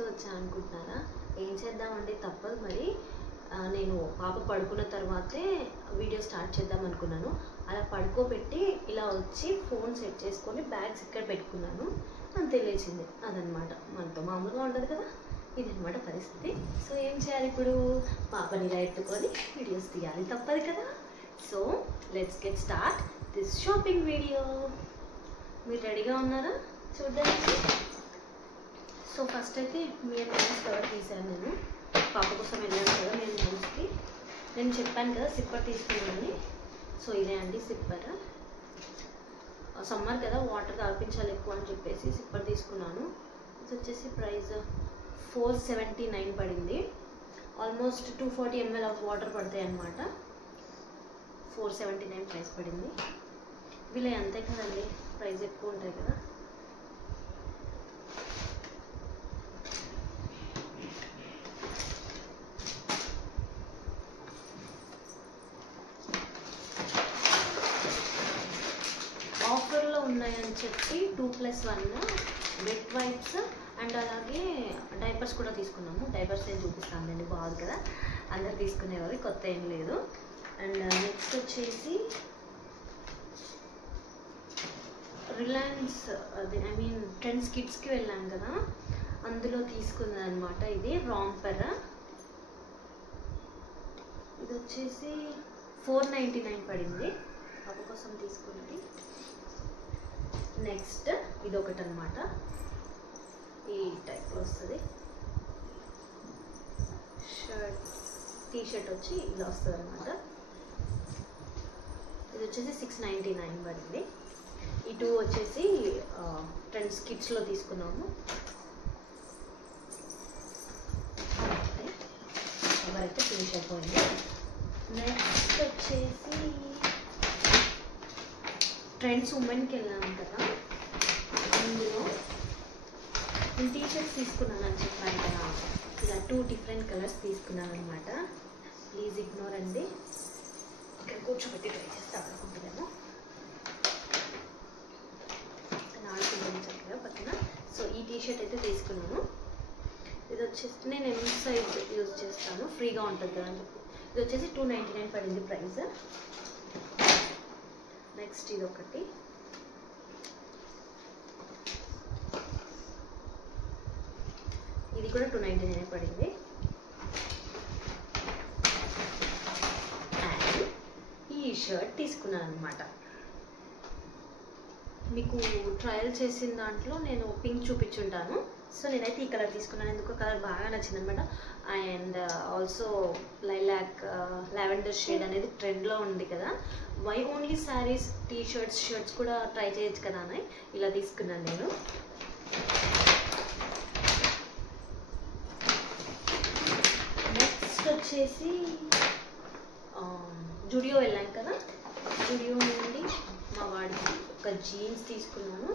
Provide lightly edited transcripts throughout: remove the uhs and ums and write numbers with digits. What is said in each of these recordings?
వీడియోతో వచ్చా అనుకుంటున్నారా? ఏం చేద్దామండి, తప్పదు మరి. నేను పాప పడుకున్న తర్వాతే వీడియో స్టార్ట్ చేద్దాం అనుకున్నాను. అలా పడుకోబెట్టి ఇలా వచ్చి ఫోన్ సెట్ చేసుకొని బ్యాగ్స్ ఇక్కడ పెట్టుకున్నాను. అంతే, లేచింది. అదనమాట, మనతో మామూలుగా ఉండదు కదా, ఇదనమాట పరిస్థితి. సో ఏం చేయాలి ఇప్పుడు? పాపని ఇలా ఎత్తుకొని వీడియోస్ తీయాలి, తప్పదు కదా. So let's get start this shopping video. మీరు రెడీగా ఉన్నారా చూడడానికి? సో ఫస్ట్ అయితే మీరు నోట్స్ కవర్ తీసాను. నేను పాప కోసం వెళ్ళాను కదా నేను నోట్స్కి. నేను చెప్పాను కదా సిప్పర్ తీసుకున్నానని. సో ఇదే అండి సిప్పర్. సమ్మర్ కదా, వాటర్ తాపించాలి ఎక్కువ అని చెప్పేసి సిప్పర్ తీసుకున్నాను. ఇది వచ్చేసి ప్రైస్ 479 పడింది. ఆల్మోస్ట్ 240 ml ఆఫ్ వాటర్ పడతాయి అన్నమాట. 479 ప్రైస్ పడింది. వీళ్ళే అంతే కదండి, ప్రైస్ ఎక్కువ ఉంటాయి కదా. ఆఫర్లో ఉన్నాయని చెప్పి 2+1 వెట్ వైప్స్ అండ్ అలాగే డైపర్స్ కూడా తీసుకున్నాము. డైపర్స్ ఏం చూపిస్తానండి, బాగుంది కదా, అందరు తీసుకునేవారు, కొత్త ఏం లేదు. అండ్ నెక్స్ట్ వచ్చేసి రిలయన్స్, అది ఐ మీన్ ట్రెండ్స్ కిడ్స్కి వెళ్ళాం కదా, అందులో తీసుకున్నది అనమాట. ఇది రాంపర్. ఇది వచ్చేసి 499 పడింది, పాప కోసం తీసుకున్నది. నెక్స్ట్ ఇది ఒకటి అనమాట, ఈ టైప్లో వస్తుంది. టీ షర్ట్ వచ్చి ఇలా వస్తుంది అనమాట. ఇది వచ్చేసి 699 పడింది. ఈ 2 వచ్చేసి ట్రెండ్స్ కిడ్స్లో తీసుకున్నాము. ఎవరైతే ఫినిష్ అయిపోయింది. నెక్స్ట్ వచ్చేసి ట్రెండ్స్ ఉమెన్కి వెళ్ళాము కదా, అందులో నేను టీ షర్ట్స్ తీసుకున్నాను అని చెప్పాను కదా, ఇలా 2 డిఫరెంట్ కలర్స్ తీసుకున్నాను అనమాట. ప్లీజ్ ఇగ్నోర్ అండి, ఇక్కడ కూర్చోబెట్టి ట్రై చేస్తే ఆడుకుంటుందేమో, ఆడుకుంటుంది చక్కగా పక్కన. సో ఈ టీ షర్ట్ అయితే తీసుకున్నాను. ఇది వచ్చేసి నేను ఎం సైజ్ యూజ్ చేస్తాను, ఫ్రీగా ఉంటుంది కదా అని చెప్పి. ఇది వచ్చేసి 299 పడింది ప్రైస్. నెక్స్ట్ ఇది ఒకటి, ఇది కూడా 299 పడింది. అండ్ ఈ షర్ట్ తీసుకున్నాను అనమాట. మీకు ట్రయల్ చేసిన దాంట్లో నేను పింక్ చూపించుంటాను. సో నేనైతే ఈ కలర్ తీసుకున్నాను, ఎందుకో కలర్ బాగా నచ్చింది అనమాట. And also lilac lavender shade అనేది ట్రెండ్లో ఉంది కదా. Why only sarees, T shirts కూడా ట్రై చేయొచ్చు కదా అని ఇలా తీసుకున్నాను నేను. నెక్స్ట్ వచ్చేసి జుడియో వెళ్ళాను కదా, జుడియో నుండి మా వాడికి ఒక జీన్స్ తీసుకున్నాను.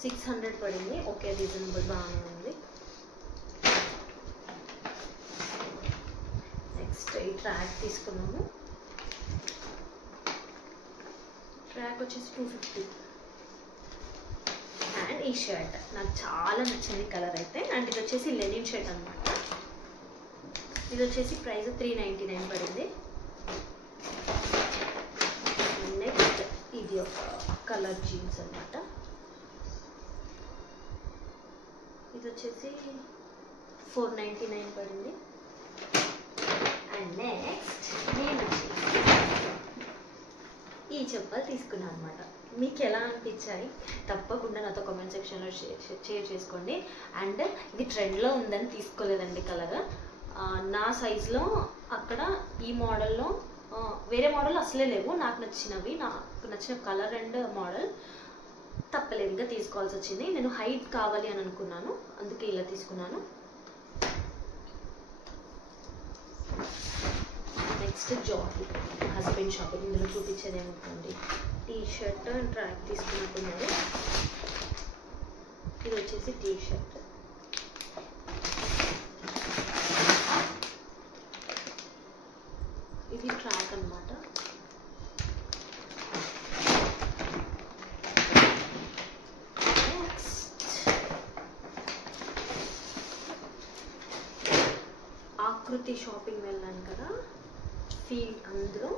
600 పడింది. ఓకే, రీజనబుల్, బాగానే ఉంది. నెక్స్ట్ ఈ ట్రాక్ తీసుకున్నాము. ట్రాక్ వచ్చేసి 250. అండ్ ఈ షర్ట్ నాకు చాలా నచ్చింది కలర్ అయితే. అండ్ ఇది వచ్చేసి లెనిన్ షర్ట్ అనమాట. ఇది వచ్చేసి ప్రైస్ 399 పడింది. నెక్స్ట్ ఇది ఒక కలర్ జీన్స్ అనమాట. ఇది వచ్చేసి 499 పడింది. అండ్ నెక్స్ట్ నేను ఈ చెప్పలు తీసుకున్నాను అనమాట. మీకు ఎలా అనిపించాయి తప్పకుండా నాతో కామెంట్ సెక్షన్లో షేర్ చేసుకోండి. అండ్ ఇది ట్రెండ్లో ఉందని తీసుకోలేదండి కలర్. నా సైజులో అక్కడ ఈ మోడల్లో వేరే మోడల్ అసలే లేవు, నాకు నచ్చినవి, నాకు నచ్చిన కలర్ అండ్ మోడల్ తప్పలేదు, ఇంకా తీసుకోవాల్సి వచ్చింది. నేను హైట్ కావాలి అని అనుకున్నాను, అందుకే ఇలా తీసుకున్నాను. నెక్స్ట్ జాబ్ హస్బెండ్ షాపింగ్, ఇందులో చూపించేది ఏమవుతుంది, టీ షర్ట్ అండ్ ట్రాక్ తీసుకున్నట్టున్నారు. ఇది వచ్చేసి టీ షర్ట్. ఇది ట్రాక్ అనమాట. నెక్స్ట్ ఆకృతి షాపింగ్ వెళ్ళాను కదా, అందులో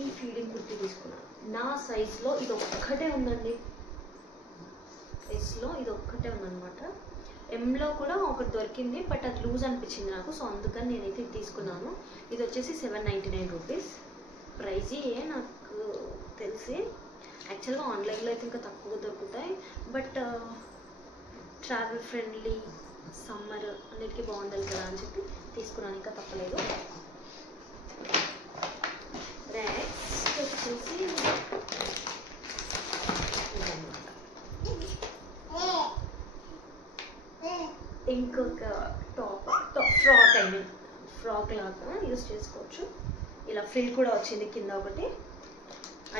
ఈ ఫీడింగ్ కుర్తీ తీసుకున్నాను. నా సైజ్లో ఇది ఒక్కటే ఉందండి. ఎస్లో ఇది ఒక్కటే ఉందన్నమాట. ఎంలో కూడా ఒకటి దొరికింది, బట్ అది లూజ్ అనిపించింది నాకు, సో అందుకని నేనైతే ఇది తీసుకున్నాను. ఇది వచ్చేసి 799 రూపీస్. ప్రైజీయే నాకు తెలిసి. యాక్చువల్గా ఆన్లైన్లో అయితే ఇంకా తక్కువ దొరుకుతాయి, బట్ ట్రావెల్ ఫ్రెండ్లీ, సమ్మర్ అన్నిటికీ బాగుండాలి కదా అని చెప్పి తీసుకున్నాను, ఇంకా తప్పలేదు. నెక్స్ట్ వచ్చేసి ఇదన్నమాట. ఇంకొక ఫ్రాక్, ఫ్రాక్ లాగా యూజ్ చేసుకోవచ్చు. ఇలా ఫ్రిల్ కూడా వచ్చింది కింద ఒకటి,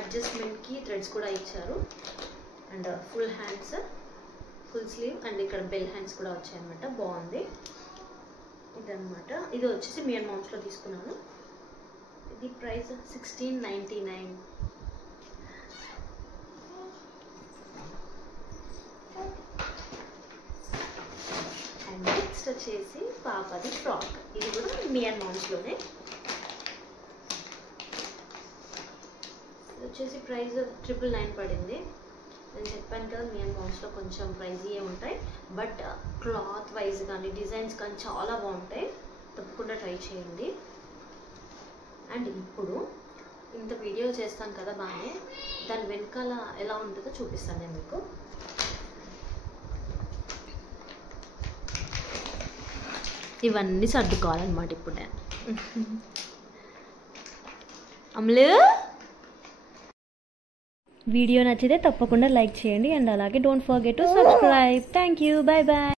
అడ్జస్ట్మెంట్కి థ్రెడ్స్ కూడా ఇచ్చారు, and full hands, full sleeve, and ఇక్కడ బెల్ హ్యాండ్స్ కూడా వచ్చాయన్నమాట. బాగుంది ఇదన్నమాట. ఇది వచ్చేసి మియన్ మామ్స్లో తీసుకున్నాను. ఇది ప్రైస్ 1699. అండ్ నెక్స్ట్ వచ్చేసి పాపది ఫ్రాక్. ఇది కూడా మియన్ మామ్స్లోనే. ఇది వచ్చేసి ప్రైస్ 999 పడింది. నేను చెప్పాను కదా మియన్ మామ్స్లో కొంచెం ప్రైజీయే ఉంటాయి, బట్ క్లాత్ వైజ్ కానీ డిజైన్స్ కానీ చాలా బాగుంటాయి. తప్పకుండా ట్రై చేయండి. అండ్ ఇప్పుడు ఇంత వీడియో చేస్తాను కదా బాగానే, దాని వెనకాల ఎలా ఉంటుందో చూపిస్తాను నేను మీకు. ఇవన్నీ సర్దుకోవాలన్నమాట ఇప్పుడు నేను. అమలు, వీడియో నచ్చితే తప్పకుండా లైక్ చేయండి, అండ్ అలాగే don't forget to subscribe. Thank you, bye bye.